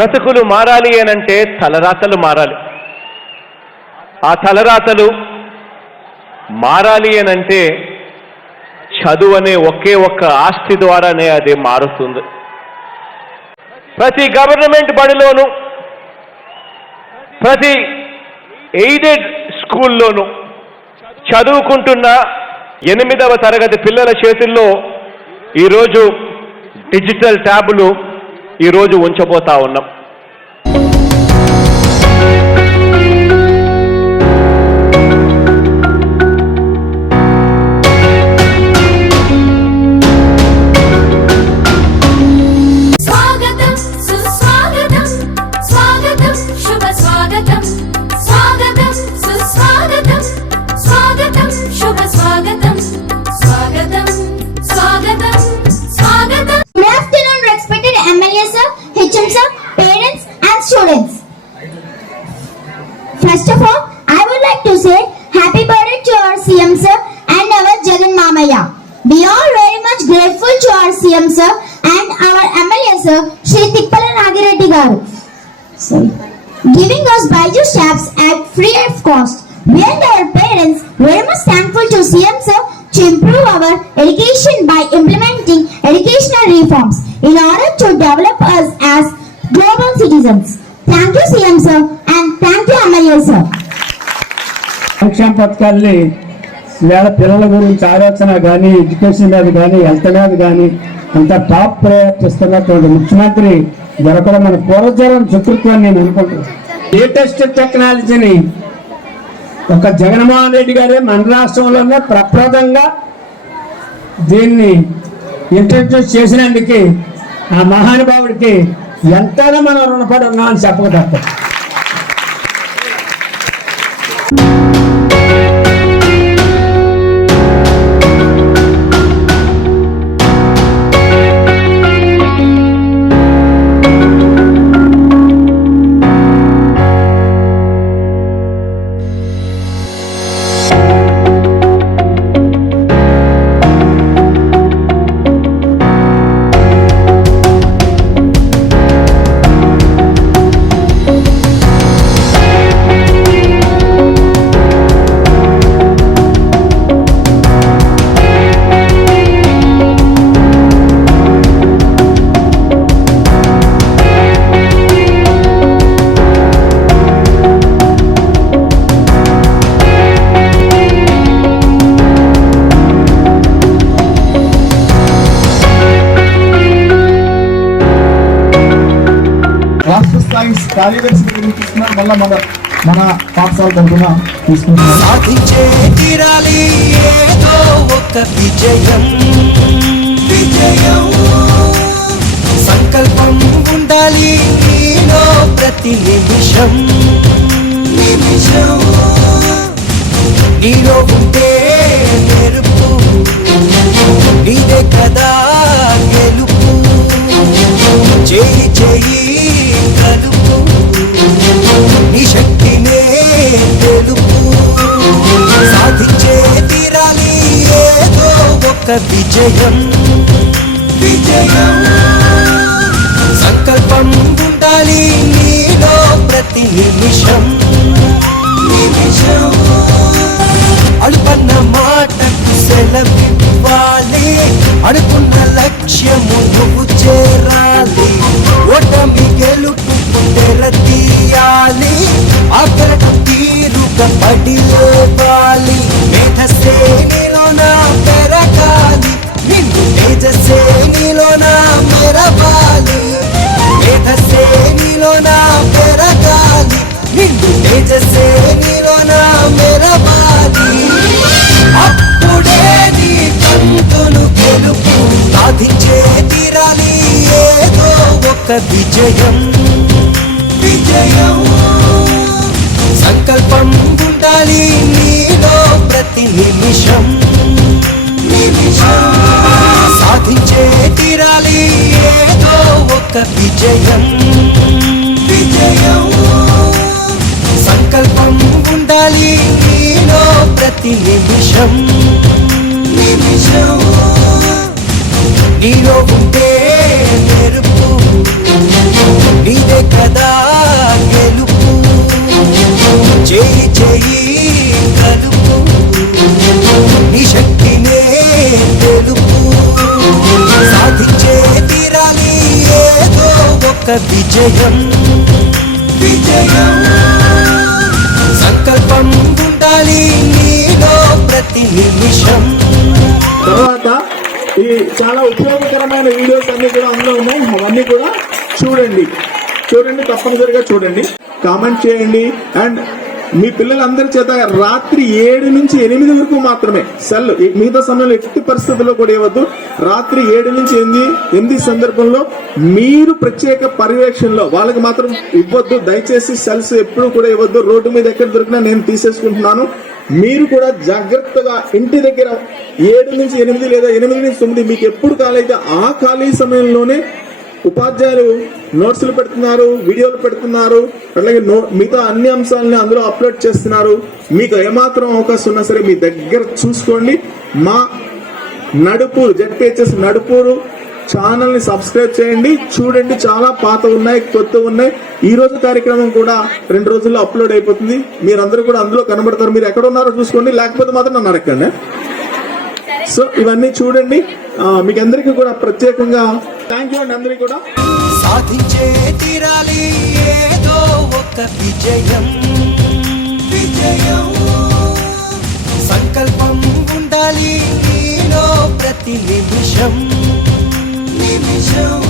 బ్రతుకులు మారాలి అనంటే తలరాతలు మారాలి. ఆ తలరాతలు మారాలి అనంటే చదువు అనే ఒకే ఒక్క ఆస్తి ద్వారానే అది మారుతుంది. ప్రతి గవర్నమెంట్ బడిలోనూ, ప్రతి ఎయిడెడ్ స్కూల్లోనూ చదువుకుంటున్న 8వ తరగతి పిల్లల చేతుల్లో ఈరోజు డిజిటల్ ట్యాబులు ఈరోజు ఉంచబోతా ఉన్నాం. First of all, I would like to say happy birthday to our CM sir and our Jagan Mamaya. We are very much grateful to our CM sir and our MLA sir, Shri Tippala Nagireddy garu, giving us Byju's tabs at free of cost. We and our parents very much thankful to CM sir to improve our education by implementing educational reforms in order to develop us as global citizens. Thank you CM sir and thank you MLA sir. సంక్షేమ పథకాల్ని లేదా పిల్లల గురించి ఆలోచన కానీ, education మీద కానీ, health మీద కానీ అంత టాప్ ప్రయారిటీ ఇస్తున్నటువంటి ముఖ్యమంత్రి దొరకడం మన పూర్వజనం శుక్రత్వాన్ని నేను అనుకుంటున్నాను. లేటెస్ట్ టెక్నాలజీని ఒక జగన్మోహన్ రెడ్డి గారే మన రాష్ట్రంలోనే ప్రప్రదంగా దీన్ని ఇంట్రడ్యూస్ చేసినందుకు ఆ మహానుభావుడికి ఎంతైనా మనం రుణపడి ఉన్నామని చెప్పక తప్పదు. కార్యదర్శి తీసుకున్నాం. మళ్ళీ మన పాఠశాల తరఫున తీసుకుంటున్నాం. సాధించే తీరాలి ఏదో ఒక విజయం, విజయం సంకల్పం ఉండాలి నీలో ప్రతి నిమిషం, నిమిషం నీలో ఉంటే మెరుపు నీదే కదా గెలుపు. చేయి చేయి కలుపు నీ శక్తినే తెలుపు. సాధించే తీరాలి ఏదో ఒక విజయం, విజయం సంకల్పం ఉండాలి నీలో ప్రతి నిమిషం, నిమిషం అడుపన్న మాటకు సెలవివ్వాలి, అనుకున్న లక్ష్యము నువ్వు చేరాలి. ఓటమి గెలుపు తెర తీయాలి, ఆకరణ తీరుగా పడి లేవాలి. మేధశ్రేణిలోన పెరగాలి, నిన్ను తేజశ్రేణిలోన మెరవాలి. మేధశ్రేణిలోన పెరగాలి, నిన్ను తేజశ్రేణిలోన మెరవాలి. అప్పుడే నీ తంతును గెలుపు. సాధించే తీరాలి ఏదో ఒక విజయం, విజయం సంకల్పం ఉండాలి నీలో ప్రతి నిమిషం, నిమిషం సాధించే తీరాలి ఏదో ఒక విజయం, విజయం సంకల్పం ఉండాలి నీలో ప్రతి నిమిషం, నిమిషం నీలో ఉంటే మెరుపు నీదే చేయి చేయి కలుపు నీ శక్తినే తెలుపు సాధించే తీరాలి ఏదో ఒక విజయం విజయం సంకల్పం ఉండాలి నీలో ప్రతి నిమిషం. తర్వాత ఈ చాలా ఉపయోగకరమైన వీడియోస్ అన్ని కూడా అందులో ఉన్నాయి, అవన్నీ కూడా చూడండి తప్పనిసరిగా చూడండి, కామెంట్ చేయండి. అండ్ మీ పిల్లలందరి చేత రాత్రి 7 నుంచి 8 వరకు మాత్రమే సెల్, మిగతా సమయంలో ఎట్టి పరిస్థితుల్లో కూడా ఇవ్వద్దు. రాత్రి 7 నుంచి 8 సందర్భంలో మీరు ప్రత్యేక పర్యవేక్షణలో వాళ్ళకి మాత్రం ఇవ్వద్దు. దయచేసి సెల్స్ ఎప్పుడు కూడా ఇవ్వద్దు. రోడ్డు మీద ఎక్కడ దొరికినా నేను తీసేసుకుంటున్నాను. మీరు కూడా జాగ్రత్తగా ఇంటి దగ్గర 7 నుంచి 8 లేదా 8 నుంచి 9 మీకు ఎప్పుడు ఖాళీ ఆ ఖాళీ సమయంలోనే ఉపాధ్యాయులు నోట్స్లు పెడుతున్నారు, వీడియోలు పెడుతున్నారు, అట్లాగే మిగతా అన్ని అంశాలని అందులో అప్లోడ్ చేస్తున్నారు. మీకు ఏమాత్రం అవకాశం ఉన్నా సరే మీ దగ్గర చూసుకోండి. మా నడుపూరు జెడ్పీహెచ్ఎస్ నడుపూరు ఛానల్ ని సబ్స్క్రైబ్ చేయండి, చూడండి. చాలా పాత ఉన్నాయి, కొత్త ఉన్నాయి. ఈ రోజు కార్యక్రమం కూడా 2 రోజుల్లో అప్లోడ్ అయిపోతుంది. మీరందరూ కూడా అందులో కనబడతారు. మీరు ఎక్కడ ఉన్నారో చూసుకోండి, లేకపోతే మాత్రం నన్ను అడగండి. సో ఇవన్నీ చూడండి. మీకు అందరికీ కూడా ప్రత్యేకంగా థ్యాంక్ యూ అండి. అందరికీ కూడా సాధించే తీరాలి ఏదో ఒక విజయం విజయం సంకల్పం ఉండాలి నీలో ప్రతి నిమిషం నిమిషం.